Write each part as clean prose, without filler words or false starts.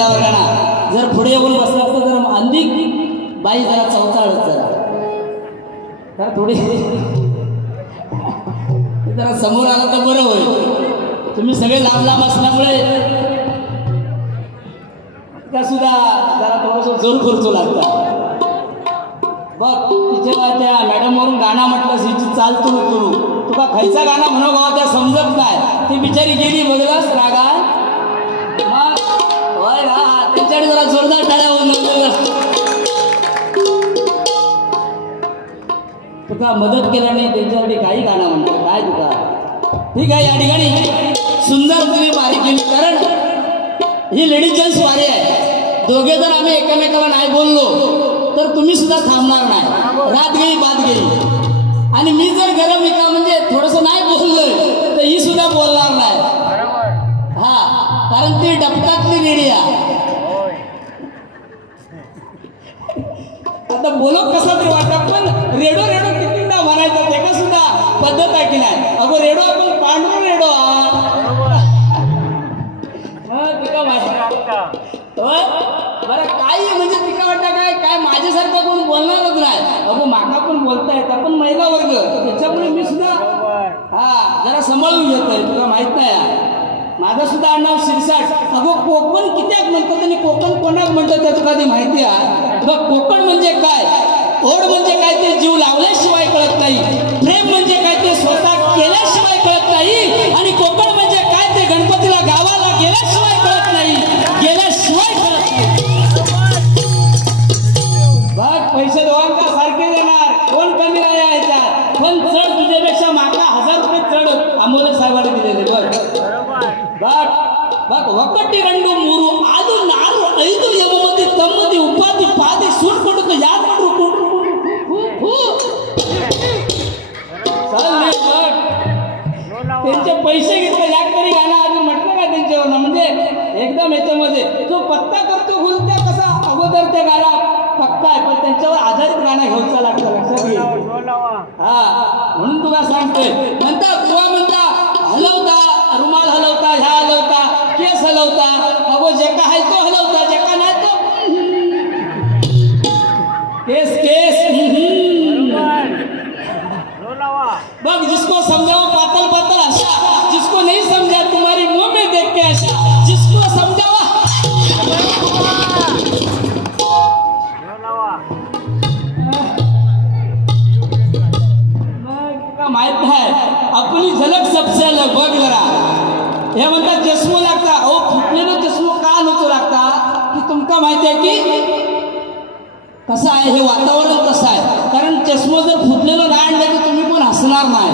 पहिला वर्गाना जर पुढे येऊन बसला असतं तर अधिक बाई जरा चौचाळत जरा थोडी जरा समोर आला तर बरं होईल. तुम्ही सगळे लांब लांब असल्यामुळे त्या सुद्धा जरा थोडंसं जोर खर्चू लागतात. बघ तिथे त्या मॅडमवरून गाणं म्हटलं हिची चाल तू करू तुका खायचा गाणं म्हणू बाबा त्या समजत नाही. ती बिचारी गेली बघलास रागा मग होय ना त्यांच्याकडे जरा जोरदार टाळ्या होऊन तुका मदत केला नाही त्यांच्यासाठी काही गाणं म्हणतो काय तुका. ठीक आहे या ठिकाणी सुंदर तुम्ही वारी केली कारण ही लेडीज जेंट्स वारी आहे. दोघे जर आम्ही एकमेकाला नाही बोललो तर तुम्ही सुद्धा थांबणार नाही. रात गेली बात गेली आणि मी जर गरम एका म्हणजे थोडंसं नाही बोललोय तर ही सुद्धा बोलणार नाही. हा कारण ती डबकातली रेडी आहे. आता बोलो कसा तरी वाटत पण रेडो रेडो कितीदा म्हणायचं ते का सुद्धा पद्धत आहे की नाही. अगो रेडो आपण पांढरो रेडो बरं काही म्हणजे तिका वाटतं काय काय माझ्यासारखं कोण बोलणारच नाही. अगो माका पण बोलता येत आपण महिला वर्ग त्याच्यामुळे मी सुद्धा हा जरा सांभाळून घेतोय. तुला माहित नाही माझं सुद्धा आडनाव शिरसाट. अगो कोकण कित्याक म्हणतात आणि कोकण कोणाक म्हणतात त्याचं कधी माहिती आहे बघ. कोकण म्हणजे काय ओढ म्हणजे काय ते जीव लावल्याशिवाय कळत नाही. प्रेम म्हणजे काय ते स्वतः केल्याशिवाय कळत नाही. आणि कोकण म्हणजे काय ते गणपतीला गावाला गेल्याशिवाय कळत नाही. गेल्याशिवाय कळत नाही. बघ पैसे दोघांका सारखे देणार कोण कमी नाही यायचा पण चढ तुझ्यापेक्षा माका 1000 रुपये चढ आंबोले साहेबांनी दिलेले. बघ बघ ಒಕ್ಕಟ್ಟಿ ರಂಡು ಮೂರು ಅದು ನಾರು ಐದು ಯಮಮತಿ ತಮ್ಮದಿ ಉಪಾಧಿ ಪಾದಿ ಸೂಟ್ ಕೊಟ್ಟು ಯಾರು ಮಾಡ್ರು त्यांचे पैसे घेतले याक तरी गाणं अजून म्हटलं का त्यांच्यावर म्हणजे एकदम याच्यामध्ये जो पत्ता करतो गुलत्या कसा अगोदर त्या गाणं पक्का आहे पण त्यांच्यावर आधारित गाणं घ्यायचं लागतं लक्षात घे. हा म्हणून तुला सांगतोय म्हणता बुवा म्हणता हलवता रुमाल हलवता ह्या हलवता केस हलवता अगो जे का आहे तो हलवता जे का नाही तो केस केस बघ जिसको समझाओ पातल पातल आशा जिसको नहीं समझा तुम्हारी मुंह में देख के आशा जिसको समझाओ माहित आहे आपली झलक सबसे अलग. बघ जरा हे म्हणतात चष्मो लागता अहो फुटलेला चष्मो का नको लागता की तुमका माहिती आहे की कसं आहे हे वातावरण कसं आहे. कारण चष्मो जर फुटलेलं नाही आणलं की तुम्ही पण हसणार नाही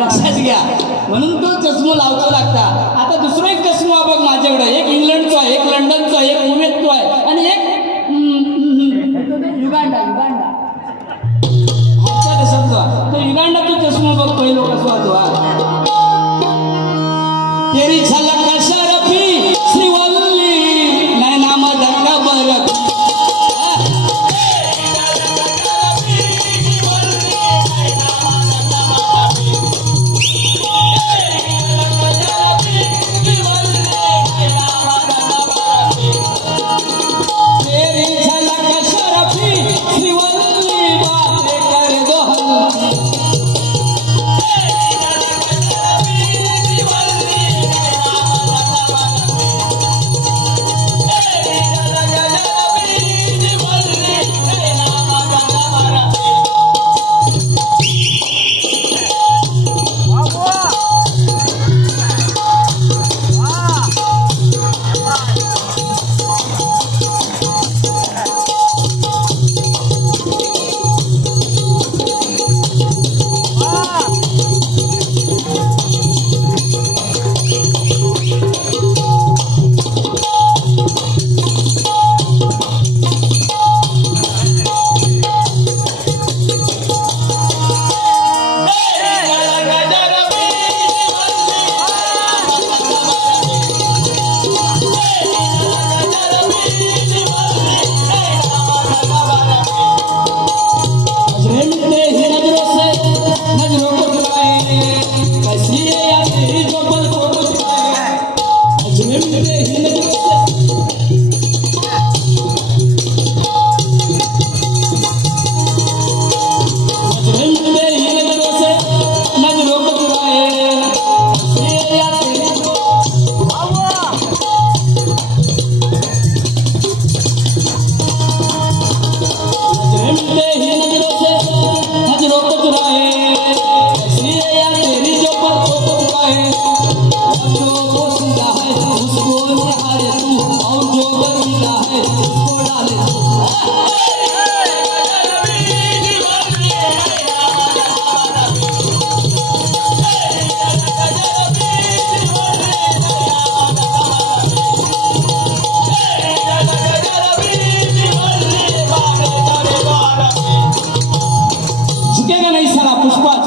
लक्षात घ्या. म्हणून तो चष्मो लावतो लागता. आता दुसरा एक चष्मा बघ माझ्याकडे एक इंग्लंडचा आहे एक लंडनचा एक कुवेतचा आहे आणि एक युगांडा युगांडा समजा तो युगांडाचा चष्मा बघ पहिलो कसा होतो. तेरी झलक शरफी श्रीवल्ली नैना मदन बरक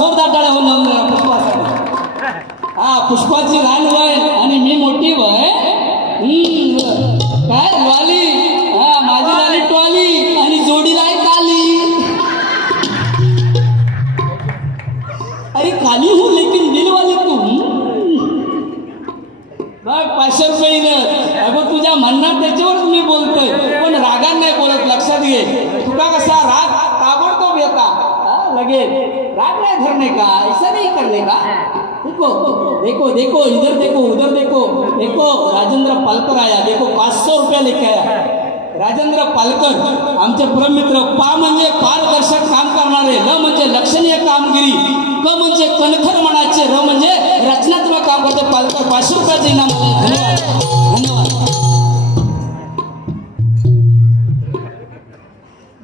जोरदार टाळ्या होऊन जाऊन जरा पुष्पासाठी. हा पुष्पाची लहान वय आणि मी मोठी वय. काय वाली, हा माझी झाली टॉली आणि जोडीला आहे काली. अरे काली हो लेकिन दिल वाली तू. बघ 500 रुपये इथं. अगं तुझ्या म्हणणार त्याच्यावरच मी बोलतोय, पण रागात नाही बोलत. लक्षात घे, तुका कसा राग ताबडतोब येता लगेच. राग नहीं धरने का, ऐसा नहीं करने का. देखो देखो देखो, इधर देखो उधर देखो. देखो राजेंद्र पालकर आया, देखो 500 रुपया लेके आया. राजेंद्र पालकर आमचे परममित्र. पा म्हणजे पारदर्शक काम करणारे, ल म्हणजे लक्षणीय कामगिरी, क म्हणजे कणखर मनाचे, र म्हणजे रचनात्मक काम करते पालकर. 500 रुपयाचे इनाम. धन्यवाद धन्यवाद.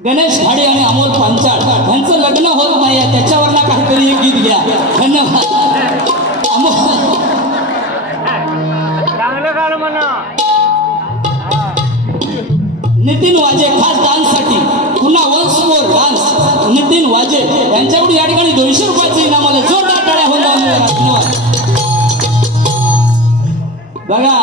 गणेश घाडी आणि अमोल पांचाळ यांचं लग्न होत नाही, त्याच्यावर ना काहीतरी एक गीत घ्या. धन्यवाद. नितीन वाजे खास डान्ससाठी पुन्हा वन्स मोर डान्स. नितीन वाजे यांच्याकडून या ठिकाणी 200 रुपयाचे इनाम आले. जोरदार टाळ्या होऊन जाऊन. धन्यवाद. बघा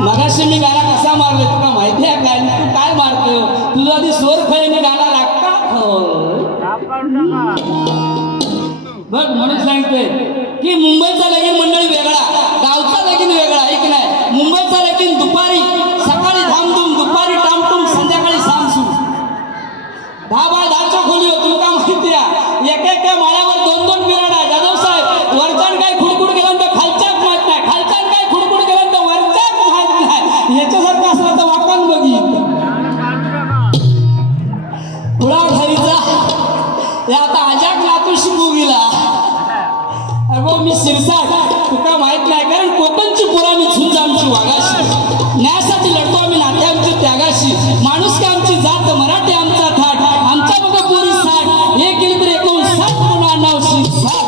मगाशी मी गाणं कसा मारले तुला माहिती आहे काय? तू काय मारतो? तुझा आधी स्वर खळीने गाणं लागता बघ. म्हणून सांगतोय की मुंबईचा लगीन मंडळी वेगळा, गावचा लगीन वेगळा. ऐक नाही, मुंबईचा लगीन दुपारी, सकाळी धामधूम, दुपारी टामटूम, संध्याकाळी सामसूम. 10 बाय 10च्या खोली होती. तुला माहिती आहे एकेका माळ्यावर 2-2 बिराडा. जाधव साहेब वरच्यान काय खुडकुड केलं तर खालच्याक माहित नाही, खालच्यान काय खुडकुड केलं तर वरच्याक माहित नाही. याच्यासारखं असलं तर वाटण बघित पुळा खाईचा. हे आता आजाक नातू शिकू गेला. अगो मी शिरसाट, तुका माहित नाही, कारण कोकणची पोरा मी झुंज आमची वागाशी. न्यायासाठी लढतो आम्ही नाते आमची त्यागाशी. माणूस की आमची जात, मराठी आमचा थाट, आमच्या बघा पोरी 60, हे केली तर 59 पुन्हा 960.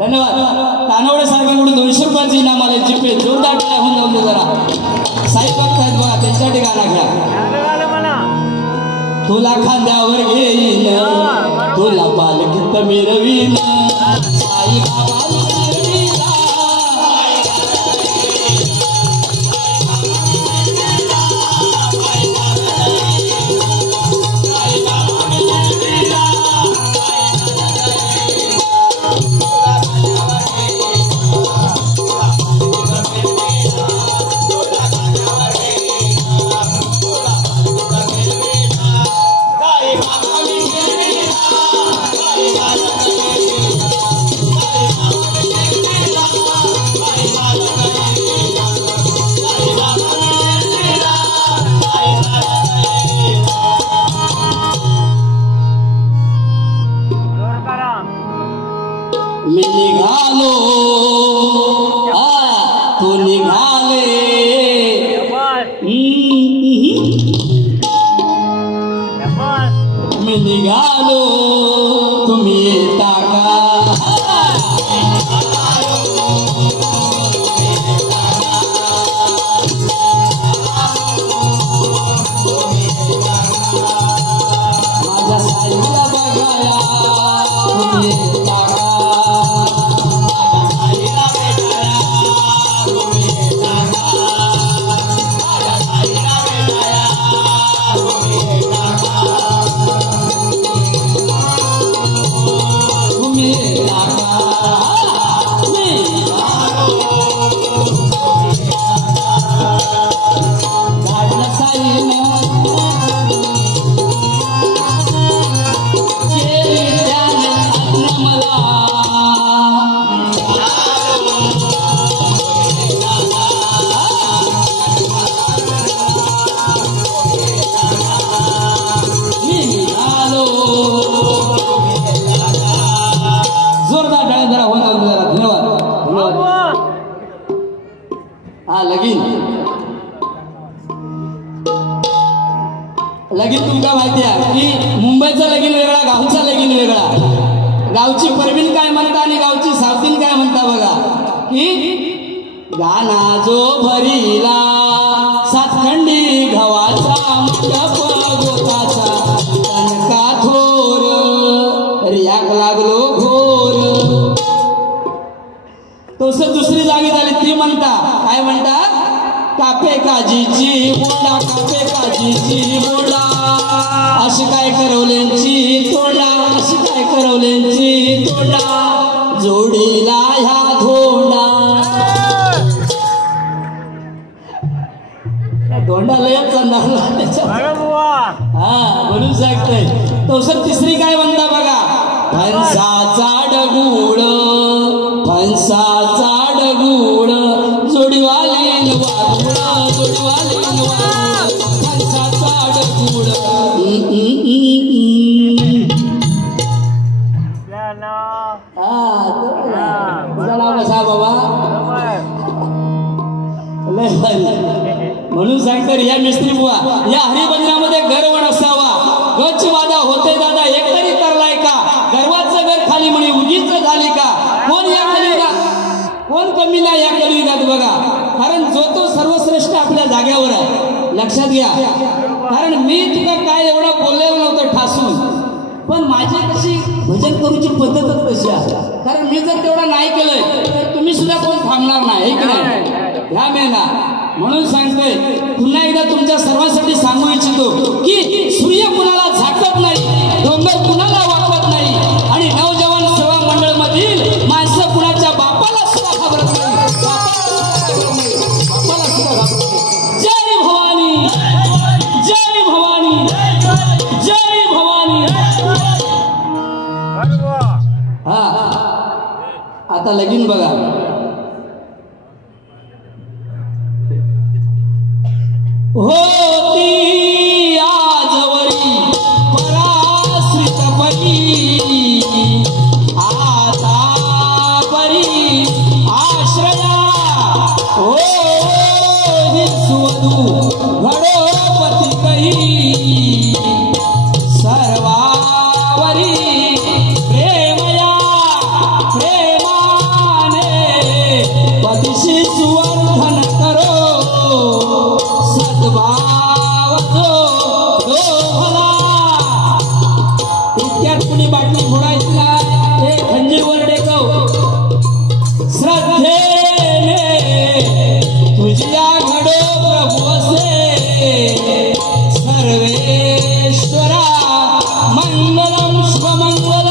धन्यवाद. तानवडे साहेबांकडून 200 रुपयाचे इनाम आले. जिपे जोरदार टाळ्या होऊन जाऊन जरा. साहेब बघतायत बघा, त्यांच्यासाठी गाणं घ्या. तुला खांद्यावर घेईन, तुला पालखीत मिरवीन, साई बाबा मिरवीला. मी निघालो, तू निघाले. मी निघालो, तुम्ही येता का? माझ्या साईला बघाया तुम्ही येता का? लगीन तुमका माहिती आहे की मुंबईचा लगीन वेगळा, गावचा लगीन वेगळा. गावची परवीन काय म्हणता आणि गावची सावतीन काय म्हणता बघा. की गाना जो भरीला सातखंडी गव्हाचा करवल्यांची बोला अशी काय करवल्यांची तोंडा अशी काय करवल्यांची तोंडा जोडीला ह्या धोंडा धोंडा लयच हा म्हणून सांगतोय तसं तिसरी काय म्हणता बघा फणसाचा डगूळ फणसाचा डगूळ जोडीवाली वागुळ जोडीवाली वागुळ फणसाचा डगूळ तुझं नाव कसा बाबा म्हणून सांगतो या मिस्त्री बुवा या हरिभजनामध्ये गर्व नसावा गच वादा होते दादा एक तरी करलाय का गर्वाचं घर खाली म्हणे उगीच झाली का कोण या कलियुगात कोण कमी नाही या कलियुगात बघा कारण जो तो सर्वश्रेष्ठ आपल्या जाग्यावर आहे लक्षात घ्या कारण मी तुला काय एवढं बोललेलं नव्हतं ठासून पण माझी कशी भजन करूची पद्धतच तशी आहे कारण मी जर तेवढा नाही केलंय तर तुम्ही सुद्धा कोण थांबणार नाही की नाही ह्या मेना म्हणून सांगतोय पुन्हा एकदा तुमच्या सर्वांसाठी सांगू इच्छितो की सूर्य कुणाला झाकत नाही डोंगर कुणाला वाकवत नाही आणि नवजवान सेवा मंडळ मधील माणसं कुणाच्या बापाला सुद्धा घाबरत नाही बापाला सुद्धा घाबरत नाही जय भवानी जय भवानी जय भवानी हा आता लगीन बघा होती आजवरी पराश्रित परी आता परी आश्रया हो हिस्वधू घडोपती कही सर्वावरी प्रेमया प्रेमाने पतिशी सुवर्धन करो इतक्यात कुणी बाटली फोडायची नाही एक खंजीवर टेकव श्रद्धेने तुझ्या घडो प्रभू असे सर्वेश्वरा मंगलम शुभमंगल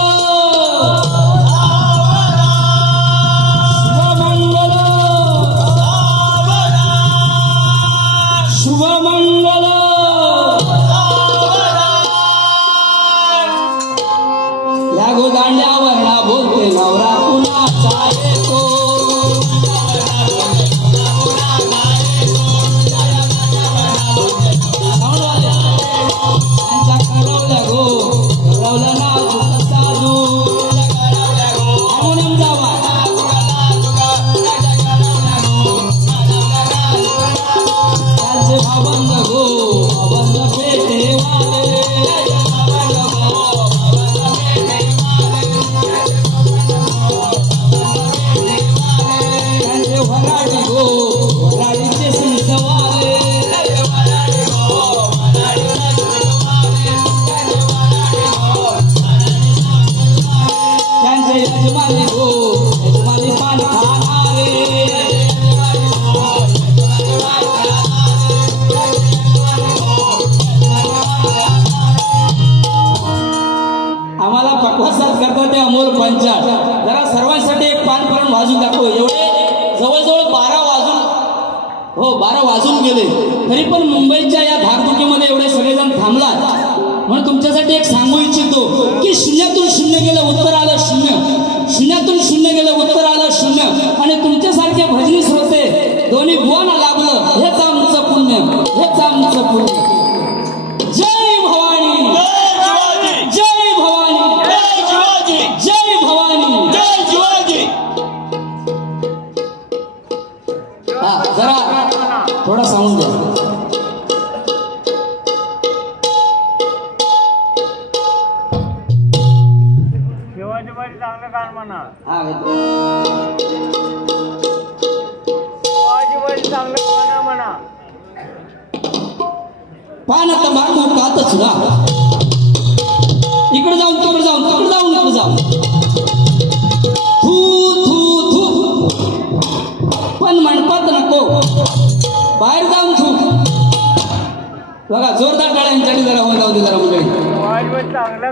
शुभमंगल या गोदांड्यावर ना बोलते नवरा कुणाचा येतो त्यांच्या करवलं गो करवलं ना साधू म्हणून जावा त्यांचे भावंद गो भावंद पेटे वाले वराडी गो वराडीचे सिंचवाले त्यांचे यजमानी गो यजमानी पान खाणारे आम्हाला पक्वासात करतात ते अमोल पंचाळ जरा सर्वांसाठी एक पान करून वाजून दाखव एवढे जवळजवळ 12 वाजून गेले तरी पण मुंबईच्या या धाकधुकीमध्ये एवढे सगळेजण थांबलात म्हणून तुमच्यासाठी एक सांगू इच्छितो की शून्यातून शून्य गेलं उत्तर आलं शून्य शून्यातून शून्य गेलं उत्तर आलं शून्य आणि तुमच्यासारखे भजनी श्रोते दोन्ही भुवांना लाभलं हेच आमचं पुण्य हेच आमचं पुण्य जय भवानी जय भवानी जय भवानी हा जरा थोडा साऊंड द्या चांगलं गाणं म्हणा हा चांगलं गाणं म्हणा पान तंबाखू कातच ना इकडे जाऊन तिकडे जाऊन तिकडे जाऊन इकडे जाऊन थू थू थू पण म्हणपात नको बाहेर जाऊन थू बघा जोरदार टाळ्या यांच्याकडे जरा होऊन जाऊ दे जरा मंडळी.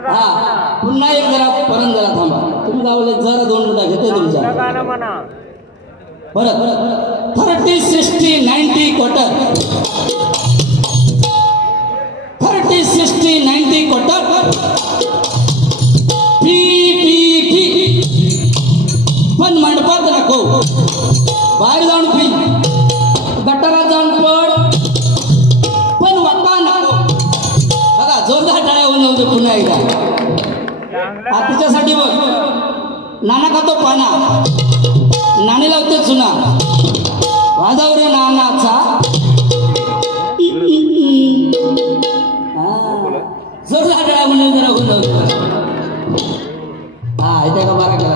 हा पुन्हा एक जरा परत जरा थांबा. तुम्ही गावले जरा 2 मिनिटं घेते तुमच्या परत 30, 60, 90 क्वार्टर 30, 60, 90 क्वार्टर पी पण मंडपात नको, बाहेर जाऊन पी, गटारात जाऊन पड, पण वाका नको. बघा जोरदार टाळ्या होऊन जाऊ दे पुन्हा एकदा. तिच्यासाठी बघ नाना खातो पाना, नाणी लावते चुना, वाजावर नानाचा जोरदार टाळ्या म्हणून जरा होऊन जाऊ दे. हा इथे का बारा केला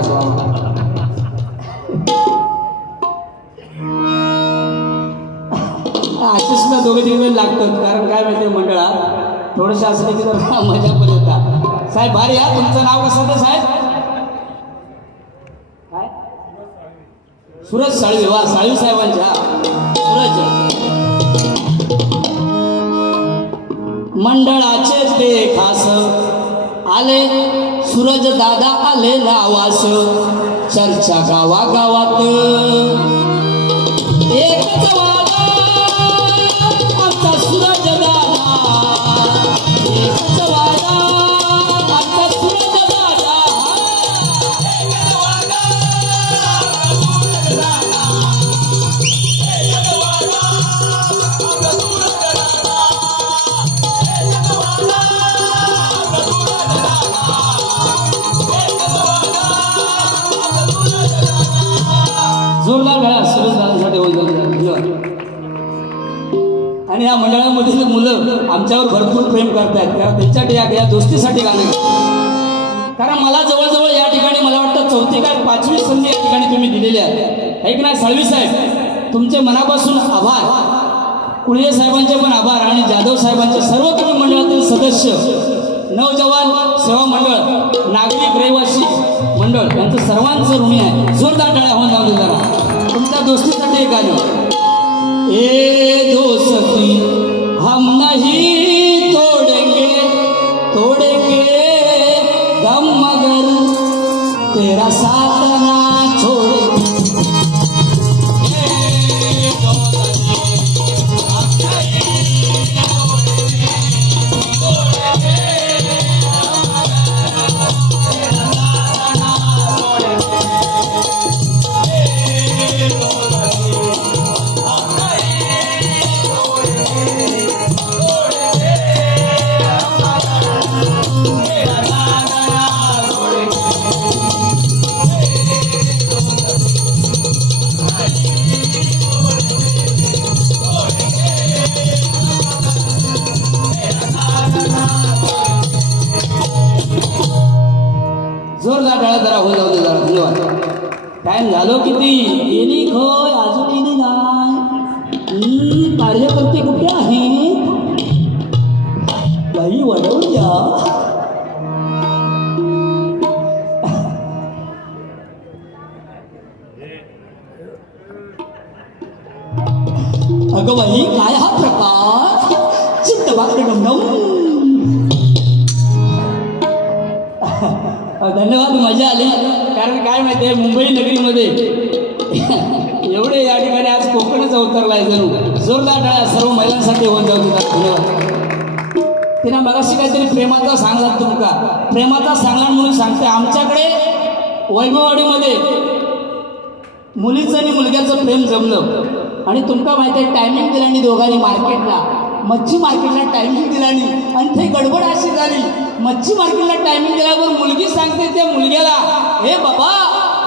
असे सुद्धा दोघे तिघे लागतात. कारण काय माहिती मंडळात थोडंसं असलं की जर मजा पण येतात. साहेब भारी या. तुमचं नाव कसं होतं साहेब? काय? सूरज साळवी. वा साळवी साहेबांच्या सूरज मंडळाचे ते खास आले सूरज दादा आले लावास. चर्चा गावागावात एकच वादा आमचा सूरज दादा, एकच वादा आमचा सूरज दादा. जोरदार गाळा सूरज दादासाठी होऊन जाऊ. आणि या मंडळामधील मुलं आमच्यावर भरपूर प्रेम करतायत. कारण त्यांच्या या दोस्तीसाठी गाणं. कारण मला जवळजवळ या ठिकाणी मला वाटतं 4थी काय 5वी संधी या ठिकाणी तुम्ही दिलेली आहे. ऐक ना साळवी साहेब, तुमचे मनापासून आभार. कुळये साहेबांचे पण आभार आणि जाधव साहेबांचे, सर्व तुम्ही मंडळातील सदस्य, नवजवान सेवा मंडळ, नागरिक रहिवासी मंडळ यांचं सर्वांचं ऋणी आहे. जोरदार टाळ्या होऊन जाऊ जरा तुमच्या दोस्तीसाठी एक गाणं. ए दोस्ती हम नहीं तोड़ेंगे तोड़ेंगे दम मगर तेरा साथ ना छोड़ेंगे. जोरदार टाळ्या जरा हो जाऊ दे जरा. धन्यवाद. टाइम झालो किती? येली खोय अजून येली नाही. कार्यकर्ते कुठे आहे? बाई वडवूया. अगं बाई काय हा प्रकार? चित्त बागडे डमडम. धन्यवाद. मजा आली. कारण काय माहिती आहे मुंबई नगरीमध्ये एवढे या ठिकाणी आज कोकणच अवतरला आहे जणू. जोरदार टाळ्या सर्व महिलांसाठी होऊन जाऊ देतात. धन्यवाद. तिनं मगाशी काहीतरी प्रेमाचा सांगला तुमका. प्रेमाचा सांगला म्हणून सांगते. आमच्याकडे वैभववाडीमध्ये मुलीचं आणि मुलग्याचं प्रेम जमलं आणि तुमका माहिती आहे टायमिंग दिल्याने दोघांनी मार्केटला, मच्छी मार्केटला टायमिंग दिल्याने आणि ते गडबड अशी झाली. मच्छी मार्केटला टायमिंग दिल्यावर मुलगी सांगते त्या मुलग्याला, हे बाबा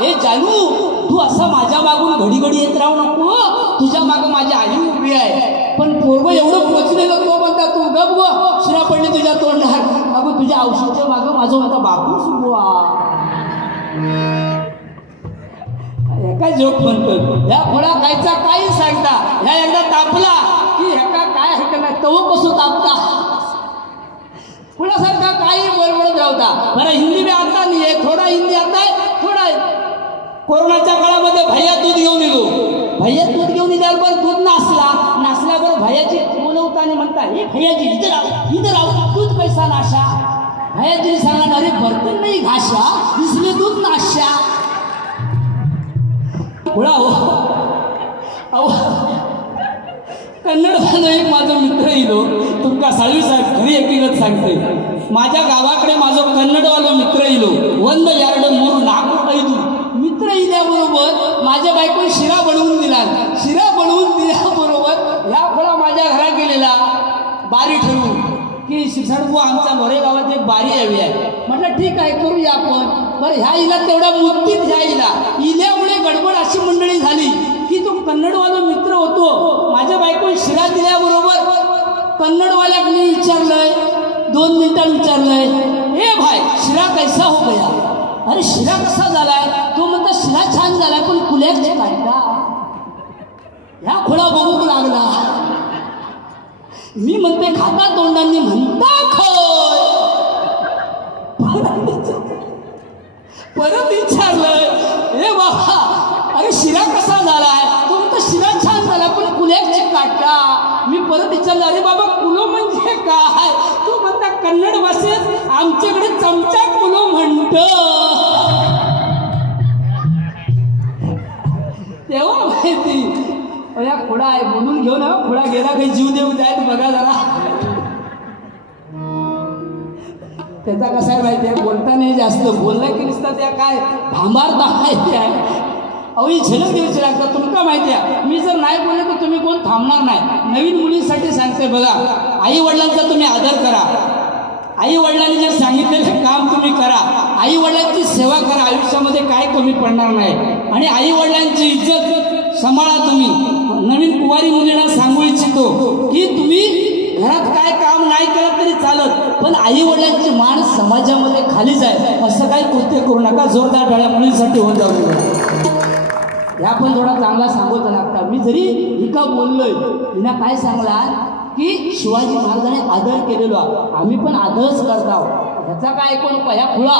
हे जानू तू असा माझ्या मागून घडी घडी येत राहू नको, तुझ्या मागं माझी आई उभी आहे. पण पोरगं एवढं पोचलेलं तो म्हणता तू गप व शिरा पडली तुझ्या तोंडार. अगं तुझ्या औषधाच्या मागं माझा माझा बापू सुरू काय जोक म्हणतो. ह्या फळा खायचा काही सांगता, ह्या एकदा तापला की ह्याका काय हरकत तो कसं तापता फुलासारखा काही बरोबर राहता. बरं हिंदी में आता नाही, थोडा हिंदी आता है, थोडा. कोरोनाच्या काळामध्ये भैया दूध घेऊन येतो. भैया दूध घेऊन दिल्याबरोबर दूध नासल्याबरोबर भैयाची बोलवता आणि म्हणता हे भैयाजी इधर आओ दूध पैसा नाशा. भैयाजी सांगणार अरे बर्तन नाही घाशा इसलिए दूध नाशा. खुळा हो अहो कन्नडवाला एक माझा मित्र येलो तुमका साळवी साहेब घरी एकीगत सांगते. माझ्या गावाकडे माझा कन्नडवाला मित्र येलो 1 2 3 4 मित्र येल्याबरोबर माझ्या बायकोने शिरा बनवून दिल्याबरोबर ह्या खोळा माझ्या घरात गेलेला बारी ठरवून की शिरसाटबुवा आमच्या मोरे गावात एक बारी हवी आहे. म्हटलं ठीक आहे करूया आपण. बरं ह्या इला तेवढा मुक्तीत ह्या इल्यामुळे गडबड अशी मंडळी झाली की तो कन्नडवाला मित्र होतो. माझ्या बायकोने शिरा दिल्याबरोबर कन्नडवाल्याकडे विचारलंय 2 मिनिटांनी विचारलंय ए भाई शिरा कैसा हो गया. अरे शिरा कसा झालाय. तो म्हणता शिरा छान झालाय पण कुल्याचे काढला. ह्या खोळा बघूक लागला. मी म्हणते खाता तोंडांनी म्हणता खोय. परत विचारलंय ए बाबा अरे शिरा कसा झालाय. तो म्हणता शिरा छान झाला पण कुल्याचे काढला. मी परत विचारलं अरे बाबा कुलो म्हणजे काय. तू म्हणता कन्नड भाषेत आमच्याकडे चमचा कुलो म्हणतो. तेव्हा माहिती या खोडा आहे बोलून घेऊ ना. खोडा गेला काही जीव देऊ द्यायत बघा जरा. त्याचा कसा आहे माहिती आहे बोलता नाही जास्त बोललं की नुसतं त्या काय भांबारता माहिती आहे. अहो ही झलक द्यायची लागतात तुमका माहिती आहे. मी जर नाही बोलले तर तुम्ही कोण थांबणार नाही. नवीन मुलींसाठी सांगते बघा आई वडिलांचा तुम्ही आदर करा. आई वडिलांनी जे सांगितलेलं काम तुम्ही करा. आई वडिलांची सेवा करा. आयुष्यामध्ये काय कमी पडणार नाही. आणि आई वडिलांची इज्जत सांभाळा तुम्ही. नवीन कुवारी मुलींना सांगू इच्छितो की तुम्ही घरात काय काम नाही केलं तरी चालत पण आई वडिलांची मान समाजामध्ये खालीच आहे. असं काही कृत्य करू नका. जोरदार टाळ्या मुलींसाठी होऊन जाऊ नका. ह्या पण थोडा चांगला सांगत लागता. मी जरी हिका बोललोय हिना काय सांगला की शिवाजी महाराजांनी आदर केलेलो आम्ही पण आदरच करतो. ह्याचा काय ऐकून ह्या खुळा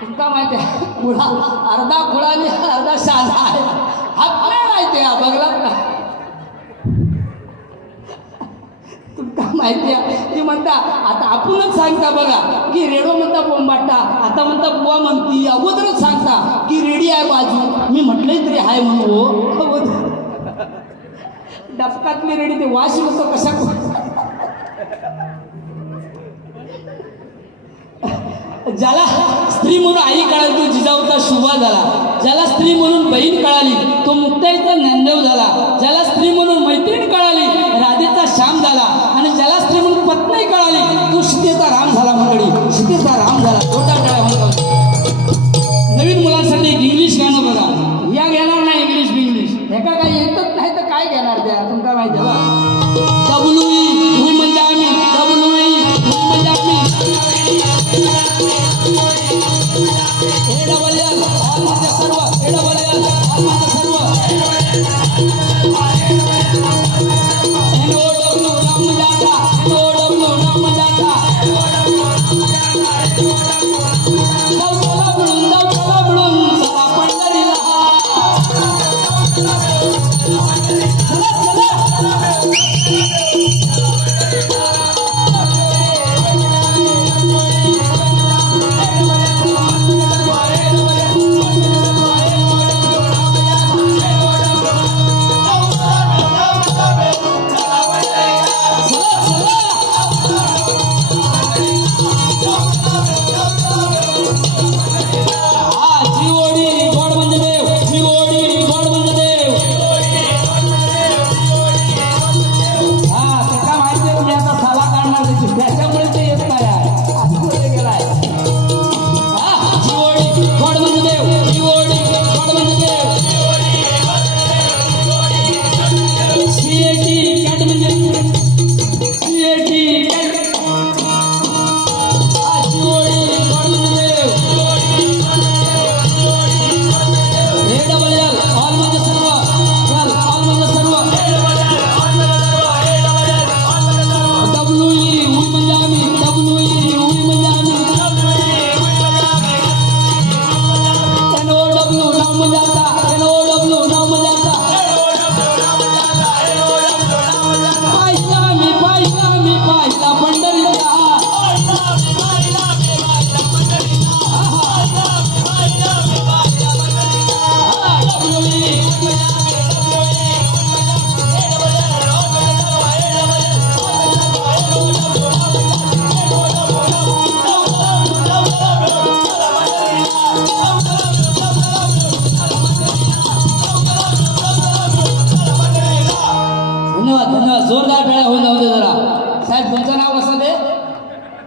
तुमका माहिती आहे खुळा अर्धा खुळा आणि अर्धा शाळा आहे. हा काय माहिती आहे बघला का तुमका माहिती आहे. ती म्हणता आता आपणच सांगता बघा की रेडो म्हणता बोंबाटा. आता म्हणता बुवा म्हणती अगोदरच सांगता की रेडी आहे बाजू. मी म्हटलंय तरी आहे म्हणू हो डबकातली रेडी ते वाशी होतो कशा. ज्याला स्त्री म्हणून आई कळाली तो जिजाऊचा शुभा झाला. ज्याला स्त्री म्हणून बहीण कळाली तो मुक्ताईचा ज्ञानदेव झाला. ज्याला स्त्री म्हणून मैत्रीण कळाली राधेचा श्याम झाला. आणि ज्याला स्त्री म्हणून पत्नी कळाली तो सीतेचा राम झाला. मंडळी सीतेचा राम झाला. नवीन मुलांसाठी एक इंग्लिश गाणं बघा. या घेणार नाही इंग्लिश एका काही येतच नाही तर काय घेणार त्या तुमका माहिती आहे. डब्ल्यूई तुम्ही म्हणजे आम्ही डब्ल्यूई तुम्ही म्हणजे आम्ही सर्व सर्व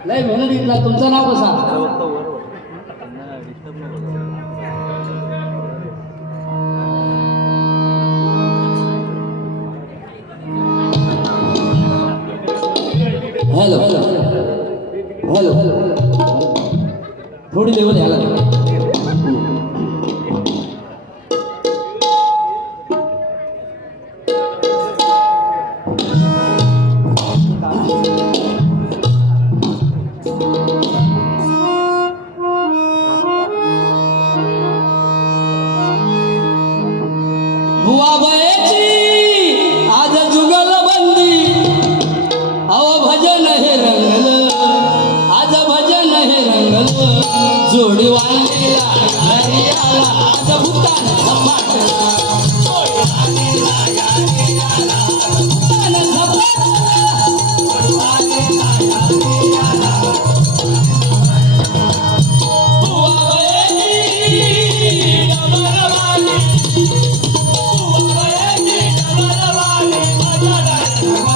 लय मेहनत घेतला. तुमचं नाव कसं? हॅलो हॅलो हॅलो थोडी लेवल ह्याला जोडी वाणीला घरी आला आज भूतान सपाटला जोडी वाणीला घरी आला भूतान सपाटला जोडी वाणीला घरी आला बुवा बयेची डबरवाणी बुवा बयेची डबरवाणी माझा डायमला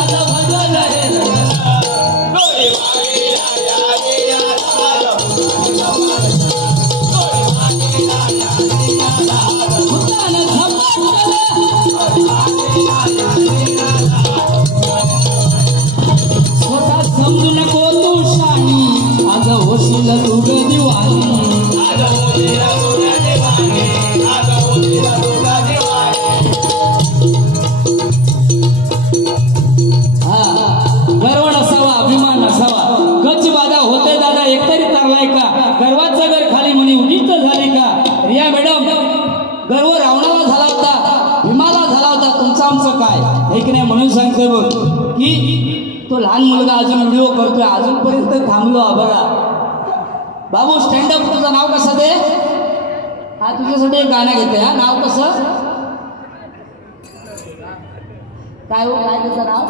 आज भजन हे रंगला जोडी वाणीला घरी आला समजू नको तू शाणी आज होशील तू ग दिवाणी हा गर्व नसावा अभिमान नसावा गच बाधा होते दादा एकतरी तरलाय का गर्वाचं घर खाली म्हणे उदित झाली का रिया मॅडम गर्व रावणाला झाला होता भीमाला झाला होता तुमचं आमचं काय हे की नाही म्हणून सांगतोय बघ की तो लहान मुलगा अजून व्हिडिओ करतोय अजूनपर्यंत थांबलो बघा बाबू स्टँड अप तुझं नाव कसं दे हा तुझ्यासाठी एक गाणं घेते हा नाव कसं काय हो काय त्याचं नाव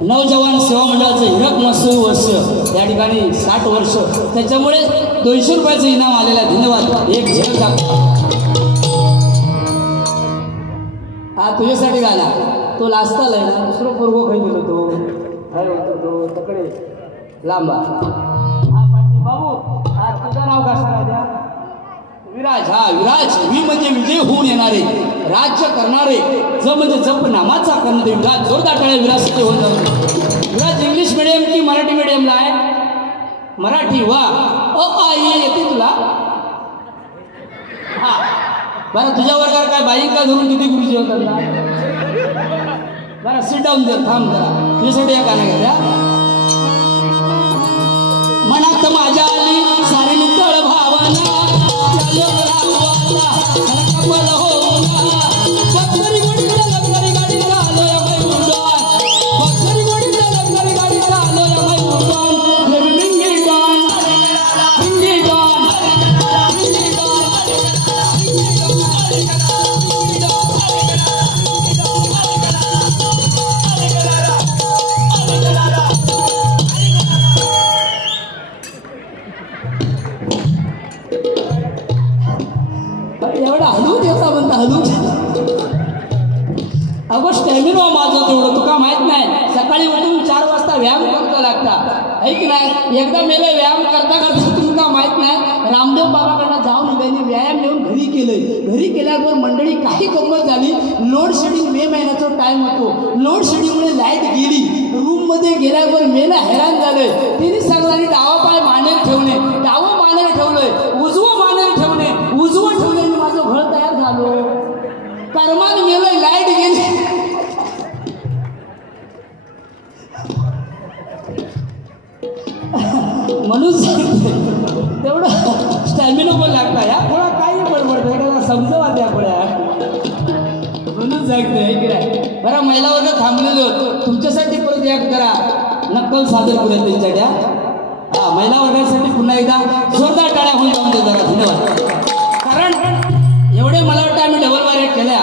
नवजवान सेवा मंडळाचं हिरक महोत्सवी वर्ष या ठिकाणी 60 वर्ष त्याच्यामुळे 200 रुपयाचं इनाम आलेलं आहे धन्यवाद एक झलक दाखवा हा तुझ्यासाठी गाला तो लाजताल आहे ना दुसरं पोरगो खाई गेलो तो काय होतो तो तकडे लांबा हा पाटील बाबू हा तुझं नाव का सांगायच्या विराज हा विराज वी म्हणजे विजय होऊन येणारे राज्य करणारे ज म्हणजे जप नामाचा करणारे विराज जोरदार टाळ्या विराजसाठी होऊन जातो विराज इंग्लिश मिडियम की मराठी मिडियमला आहे मराठी वा आई येते तुला हा बरं तुझ्या वर्गावर काय बाईका धरून किती गुरुजी होतात ना बरं सिट डाऊन दे थांब जरा तुझ्यासाठी या गाणं घ्या मनात माझ्या आली सारी नितळ भावना कपल हो बकरी गोडी लग्नरी गाडी चालो या बाई उडवान बकरी गोडी लग्नरी गाडी चालो या बाई उडवान डिंगी डॉन डिंगी डॉन डिंगी डॉन एवढा हलू देता म्हणता हलू अगो स्टॅमिना माझं तेवढं तुका माहित नाही सकाळी उठून 4 वाजता व्यायाम करता लागता है की नाही एकदा मेले व्यायाम करता करता तुमका माहित नाही रामदेव बाबाकडनं जाऊन त्यांनी व्यायाम घेऊन घरी केलंय घरी केल्यावर मंडळी काही गंमत झाली लोड शेडिंग मे महिन्याचा टाइम होतो लोड शेडिंगमुळे लाईट गेली रूममध्ये गेल्यावर मेला हैराण झालंय तिने सांगला डावा पाय मानेर ठेवणे डावं मानेर ठेवलंय उजवं मानेर ठेवणे उजवं ठेवले माझं घर तयार झालो कर्मात मेलं लाईट गेली म्हणून तेवढं स्टॅमिना पण लागता या थोडा काही बडबडतं एखादा समजवा त्या थोड्या म्हणून सांगतोय की नाही बरं महिला वर्ग थांबलेलो तुमच्यासाठी परत एक जरा नक्कल सादर करूया त्यांच्याकडे हा महिला वर्गासाठी पुन्हा एकदा जोरदार टाळ्या होऊन जाऊन दे जरा धन्यवाद कारण एवढे मला वाटतं आम्ही डबल वाऱ्या केल्या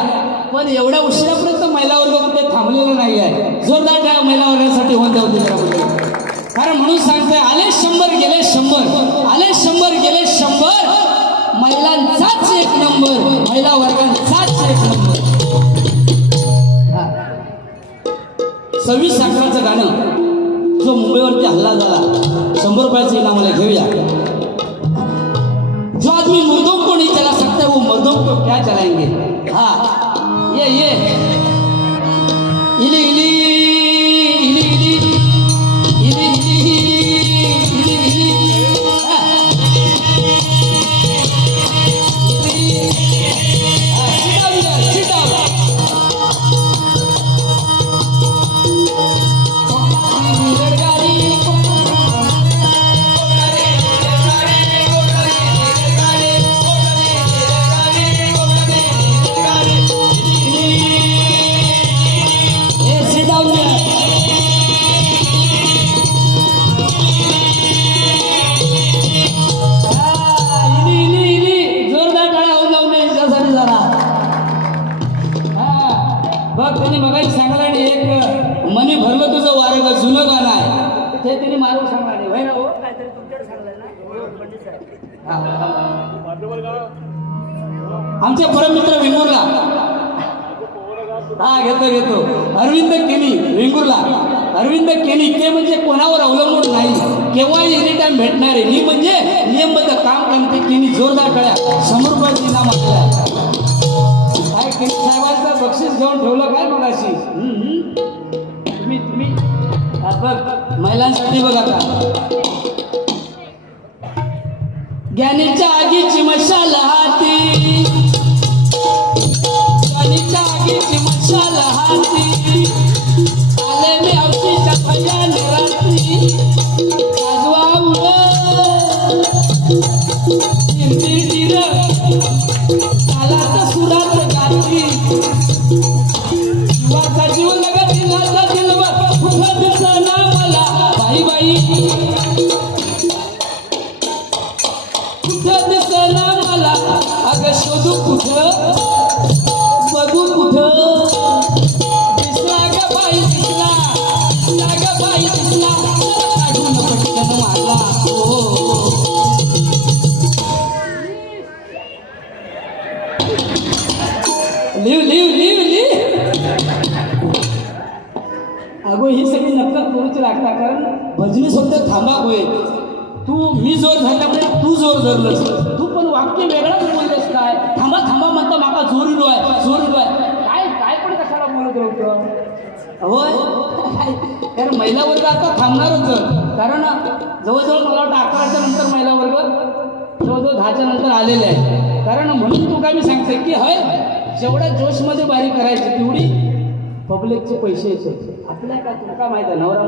पण एवढ्या उशिरापर्यंत महिला वर्ग कुठे थांबलेला नाही आहे जोरदार टाळ्या महिला वर्गासाठी होऊन जाऊ दे जरा कारण म्हणून सांगतोय आले 100 गेले 100 आले 100 गेले 100 महिलांचाच एक नंबर महिला वर्गांचाच एक नंबर 26 अकराचं गाणं जो मुंबईवरती हल्ला झाला, 100 रुपयाचं इनाम मला घेऊया. जो आदमी मर्दों को नहीं चला सकता वो मर्दों को क्या चलाएंगे. हाँ ये इली इली इली इली इली इली इली इली मनी भरलं तुझं वारं जुनं गाणं आहे ते तिने मारून सांगणार नाही व्हाय ना. हो काहीतरी तुमच्याकडे सांगलाय ना आमचे परममित्र वेंगुर्ला. हा घेतो अरविंद केनी वेंगुर्ला. अरविंद केनी ते म्हणजे कोणावर अवलंबून नाही, केव्हाही एनी टाइम भेटणारे. मी म्हणजे नियमबद्ध काम करते केनी. जोरदार टाळ्या. 100 रुपयाचं इनाम आपल्याला. काय केनी साहेबांचं बक्षीस घेऊन ठेवलं काय मग अशी. तुम्ही बघ महिलांसाठी बघा का. ज्ञानीच्या आगीची मशाल हाती, ज्ञानीच्या आगीची मशाल हाती, आले मी औशीच्या भयान रात्री. काजवा उड तिर कालात सुरात गाती. जीवाचा जीव लगत दिलाचा दिलवर कुठं दिसना मला बाई बाई. कुठं दिसना मला अगं शोधू कुठं बघू कुठं. दिसला ग बाई दिसला, दिसला ग बाई दिसला, काढून पटकन माझा. लिव अगो ही सगळी नक्कल करूची लागता. कारण भजनी सुद्धा थांबा होय. तू मी जोर धरल्यामुळे तू जोर धरलंस. तू पण वाक्य वेगळाच बोललंस. काय थांबा थांबा म्हणता माका जोर इलो आहे, जोर इलो आहे. काय पण कशाला बोलत राहतो होय. कारण महिला वर्ग आता थांबणारच. कारण जवळजवळ मला वाटतं 11च्या नंतर महिला वर्ग जवळजवळ 10च्या नंतर आलेले आहे. कारण म्हणून तू काय मी सांगते की होय जेवढ्या जोशमध्ये बारी करायची तेवढी पब्लिकचे पैसे येतात. आपल्याला काय तुला काय माहिती आहे. नवरा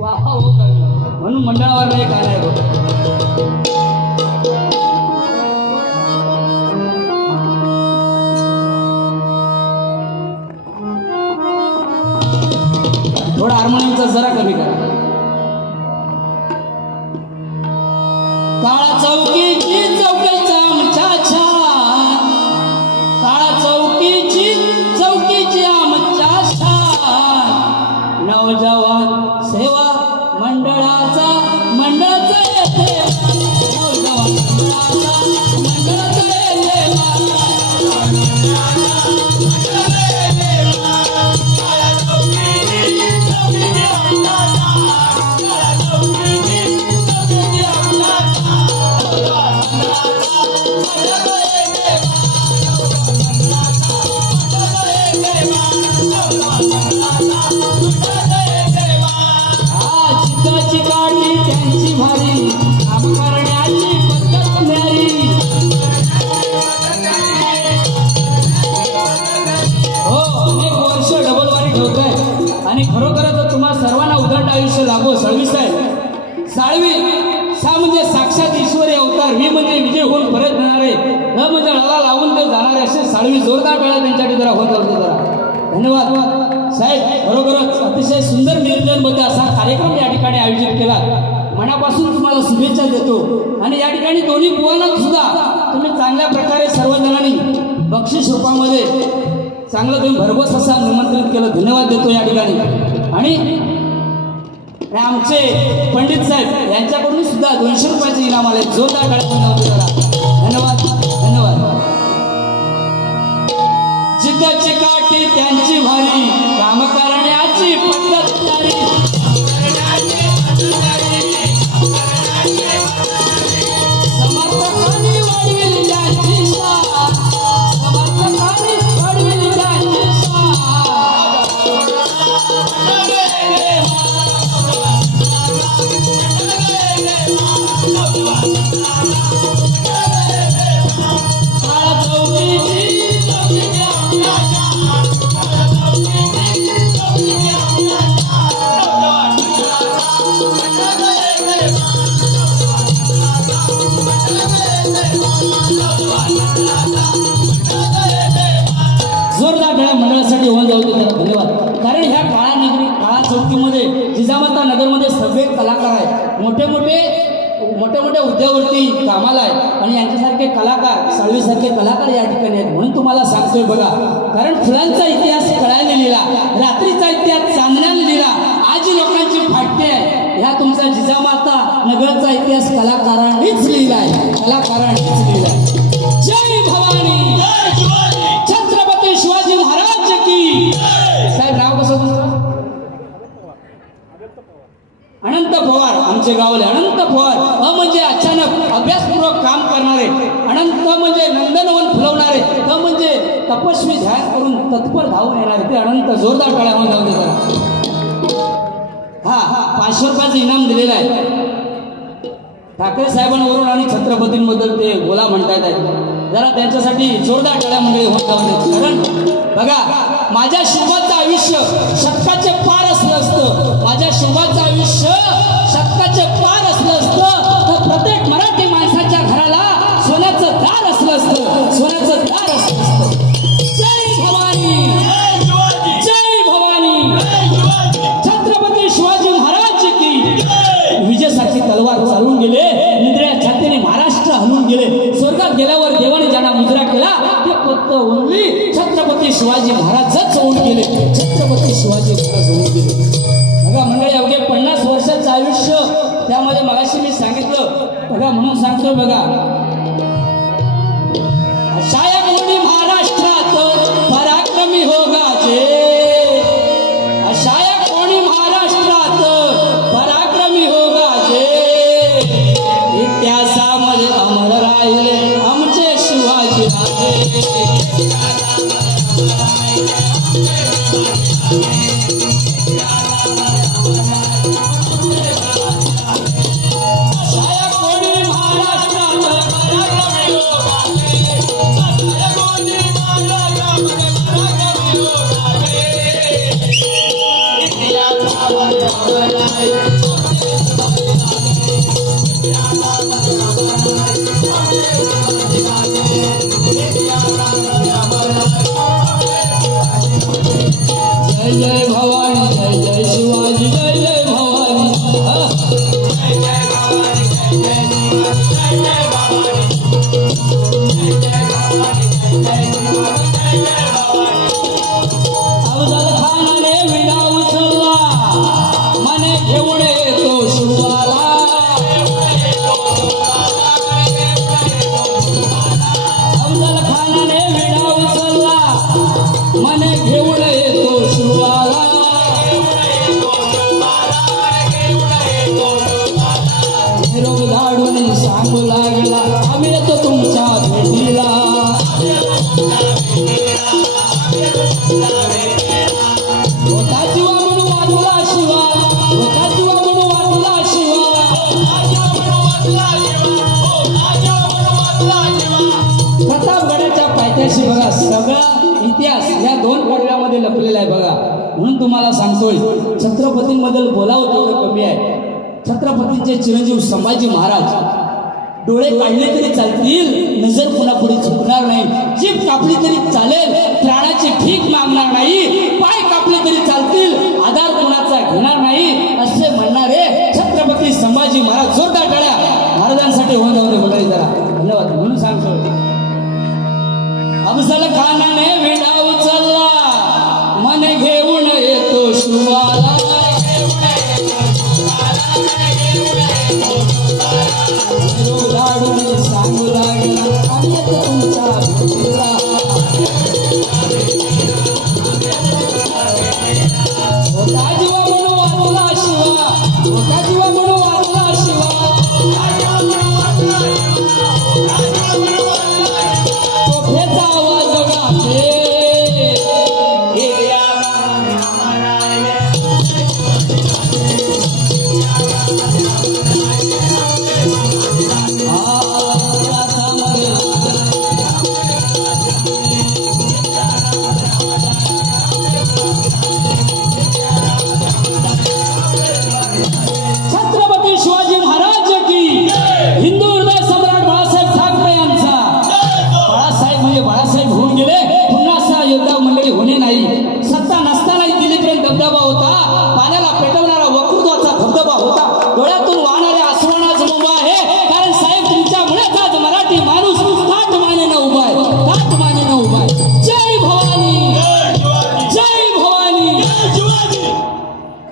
वा हो म्हणून मंडळावर नाही काय आहे. थोडा हार्मोनियमचा जरा कमी करा. काळा चौकीची चौकीचा आमच्या छान, काळा चौकीची आमच्या छान. नवजवान सेवा मंडळाचा येते, नवजवान मंडळाचा चिकाटी त्यांची भारी, काम करण्याची पद्धत न्यारी. हो अनेक वर्ष डबलवारी ठेवतोय आणि खरोखरच तुम्हाला सर्वांना उदंड आयुष्य लाभो. साळवी साहेब, साळवी सा म्हणजे साक्षात ईश्वरी अवतार, ही म्हणजे विजय होऊन परत येणारे, न म्हणजे ळाला लावून ते जाणारे असे साळवी. जोरदार वेळा त्यांच्याकडे जरा होत होते जरा. धन्यवाद साहेब. खरोखरच अतिशय सुंदर नियोजनबद्ध असा कार्यक्रम या ठिकाणी आयोजित केला. मनापासून तुम्हाला शुभेच्छा देतो. आणि या ठिकाणी दोन्ही बुवांना सुद्धा तुम्ही चांगल्या प्रकारे सर्वजणांनी बक्षीस रूपामध्ये चांगलं तुम्ही भरघोस असा निमंत्रित केलं. धन्यवाद देतो या ठिकाणी. आणि आमचे पंडित साहेब यांच्याकडून सुद्धा 200 रुपयाचे इनाम आले. जोरदार टाळ्या. धन्यवाद धन्यवाद. जिद्द चिकाट जोरदार टाळ्या मंडळासाठी होऊन जाऊ दे त्याला धन्यवाद. कारण ह्या काळा नगरी काळा चौकीमध्ये जिजामाता नगरमध्ये सगळे कलाकार आहेत. मोठे मोठे उद्योगवरती कामाला आहेत आणि यांच्यासारखे कलाकार साळवीसारखे कलाकार या ठिकाणी आहेत. म्हणून तुम्हाला सांगतोय बघा, कारण फुलांचा इतिहास कळायला लिहिला, रात्रीचा इतिहास चांदण्याने लिहिला, आज लोकांची फाटते आहे. ह्या तुमचा जिजामाता नगरचा इतिहास कलाकारांनीच लिहिलाय, कलाकारांनीच लिहिलाय. जय भवानी, छत्रपती शिवाजी महाराज की. साहेब नाव कसं तुमचं? अनंत पवार. आमचे गावले अनंत पवार. म्हणजे अचानक अभ्यासपूर्वक काम करणारे, अनंत म्हणजे नंदनवन फुलवणारे, म्हणजे तपस्वी ध्यान करून तत्पर धावून येणारे ते अनंत. जोरदार टाळ्या होऊन जाऊ दे जरा. हा 500 रुपयाचं इनाम दिलेलं आहे. ठाकरे साहेबांवरून आणि छत्रपतींबद्दल ते बोला म्हणतात आहेत. जरा त्यांच्यासाठी जोरदार टाळ्या मंडळी होऊन जाऊ दे. कारण बघा, माझ्या शुभाचं आयुष्य शतकाचे पार असलं असतं, माझ्या शुभाचं आयुष्य शतकाचे पार असलं असतं तर प्रत्येक मराठी माणसाच्या घराला सोन्याचं दार असलं असतं, सोन्याचं दार असलं असतं. जय भवानी, जय भवानी, छत्रपती शिवाजी महाराज की. विजयासारखी तलवार चालून गेले, इंद्रिया छातीने महाराष्ट्र हलून गेले. स्वर्गात गेल्यावर देवाने ज्यांना मुजरा केला ते फक्त ओनली छत्रपती शिवाजी महाराजच होऊन गेले, छत्रपती शिवाजी महाराज होऊन गेले. बघा मंडळी, अवघे 50 वर्षाचं आयुष्य, त्यामध्ये मगाशी मी सांगितलं बघा, म्हणून सांगतो बघा. शाया कोणी महाराष्ट्रात पराक्रमी हो गाजे, शाया कोणी महाराष्ट्रात पराक्रमी हो गाजे, इतिहासामध्ये अमर राहिले आमचे शिवाजी राजे. जय जय भवानी, जय जय शिवाजी, जय जय भवानी. अफजल खानाने विडा उचलला, मने घेऊन येतो शिवाला. अफजल खानाने विडा उचलला, मने घेऊन येतो शिवाला. निरोप धाडून सांगू लागला, आम्ही येतो तुमच्या भेटीला. होता जीवा म्हणून वाचला शिवा, होता जीवा म्हणून वाचला शिवा. प्रतापगडाच्या पायथ्याशी बघा सगळा इतिहास या 2 पडव्यामध्ये लपलेला आहे बघा. म्हणून तुम्हाला सांगतोय, छत्रपतींबद्दल बोलावं तेवढं कमी आहे. छत्रपतींचे चिरंजीव संभाजी महाराज डोळे काढले तरी चालतील, नजर पुन्हा झुकणार नाही. जीभ कापली तरी चालेल, प्राणाची भीक मागणार नाही. पाय कापले तरी चालतील, आधार कुणाचा घेणार नाही, असे म्हणणारे छत्रपती संभाजी महाराज. जोरदार टाळ्या महाराजांसाठी होऊन जाऊ दे मंडळी जरा. धन्यवाद. म्हणून सांगतो, अफजल खानाने विडा उचलला, मन घेऊन येतो शिवाला. धाडून सांगू लागला, आम्ही येतो तुमच्या भेटीला. होता जीवा म्हणून वाचला शिवा, होता जीवा म्हणून वाचला शिवा. तोफेचा आवाज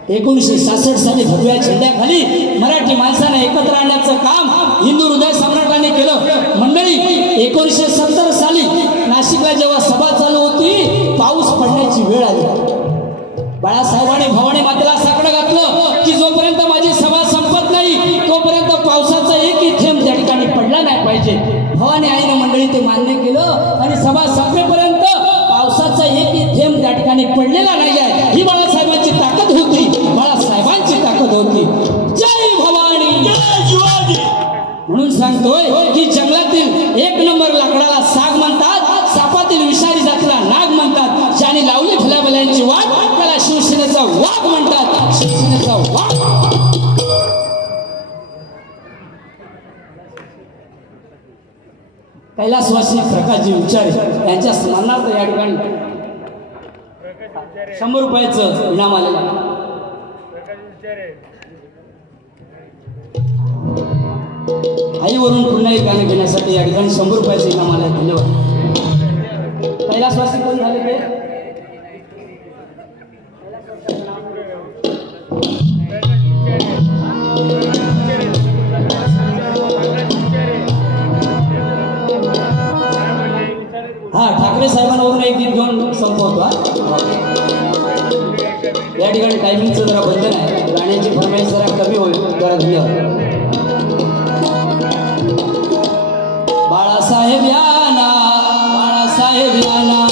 1966 साली भगव्या झेंड्याखाली मराठी माणसांना एकत्र आणण्याचं काम हिंदू हृदय सम्राटांनी केलं. मंडळी 1970 साली नाशिकला जेव्हा सभा चालू होती पाऊस पडण्याची वेळ आली. बाळासाहेबांनी भवानी मातेला साकडं घातलं की जोपर्यंत माझी सभा संपत नाही तोपर्यंत पावसाचा एकही थेंब त्या ठिकाणी पडला नाही पाहिजे. भवानी आईनं मंडळी ते मान्य केलं आणि सभा संपेपर्यंत पावसाचा एकही थेंब त्या ठिकाणी पडलेला नाही आहे. ही बाळासाहेबांची ताकद होती, बाळासाहेबांची ताकद होती. जय भवानी जय शिवाजी. म्हणून सांगतोय की जंगलातील एक नंबर लाकडाला साग म्हणतात, सापातील विषारी जातीला नाग म्हणतात, ज्याने लावली फुलाबल्यांची वाट त्याला शिवसेनेचा वाघ म्हणतात. शिवसेनेचा वाघ. कैलासवासी प्रकाशजी विचारे यांच्या स्मरणार्थ या ठिकाणी 100 रुपयाचं इनाम आलेलं. आईवरून पुन्हा एक गाणं घेण्यासाठी या ठिकाणी 100 रुपयाचं इनाम आलं. धन्यवाद. कैलासवासी कोण झाले ते? हा ठाकरे साहेबांवरून एक गीत घेऊन संपवतो. या ठिकाणी टायमिंगचं जरा बंधन आहे, गाण्याची फरमाईश जरा कमी होईल. जरा धन्यवाद. बाळासाहेब याना, बाळासाहेब याना,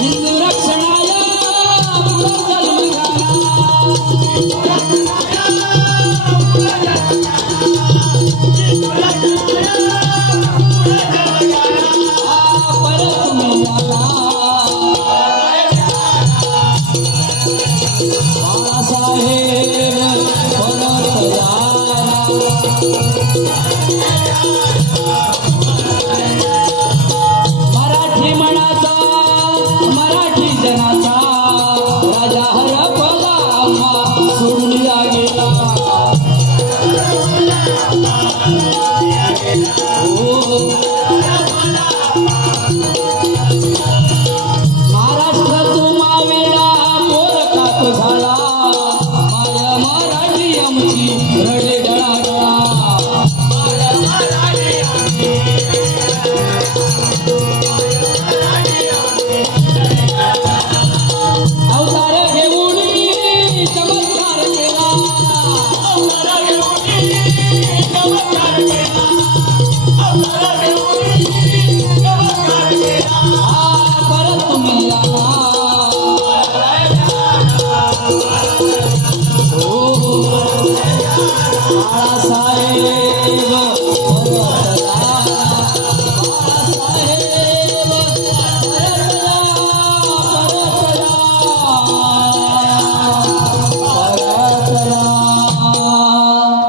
हिंदू रक्षणाला मराठी मनाचा मराठी जनाचा राजा हरपला सोडून गेला. महाराष्ट्र तो मावेळा मोरकात झाला, माया मराठी आमची रडे गळा गळा. अवतार घेऊन चमत्कार केला, अवतार घेऊन चमत्कार केला, अवतार घेऊन चमत्कार केला. परत तुम्ही आला बाळासाहेब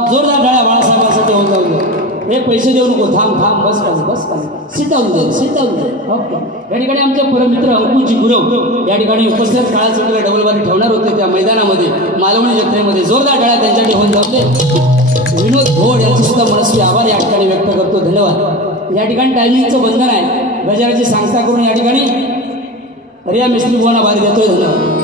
जोरदार टाळ्या बाळासाहेबांसाठी होऊन जाऊ दे. हे पैसे देऊ नको, थांब थांब, बस का बस का, सिट डाऊन दे, सिट डाऊन दे. ओके. या ठिकाणी आमचे परमित्र अंकुजी गुरव या ठिकाणी उपस्थित काळाच वेगळ्या डबलबारी ठेवणार होते त्या मैदानामध्ये मालवणी जत्रेमध्ये. जोरदार टाळ्या त्यांच्यासाठी होऊन जाऊ दे. विनोद घोड यांचे सुद्धा मनस्वी आभार या ठिकाणी व्यक्त करतो. धन्यवाद. या ठिकाणी टायमिंगचं बंधन आहे, गजाराची सांगता करून या ठिकाणी रिया मिस्त्री बुवांना बाहेर देतोय. धन्यवाद.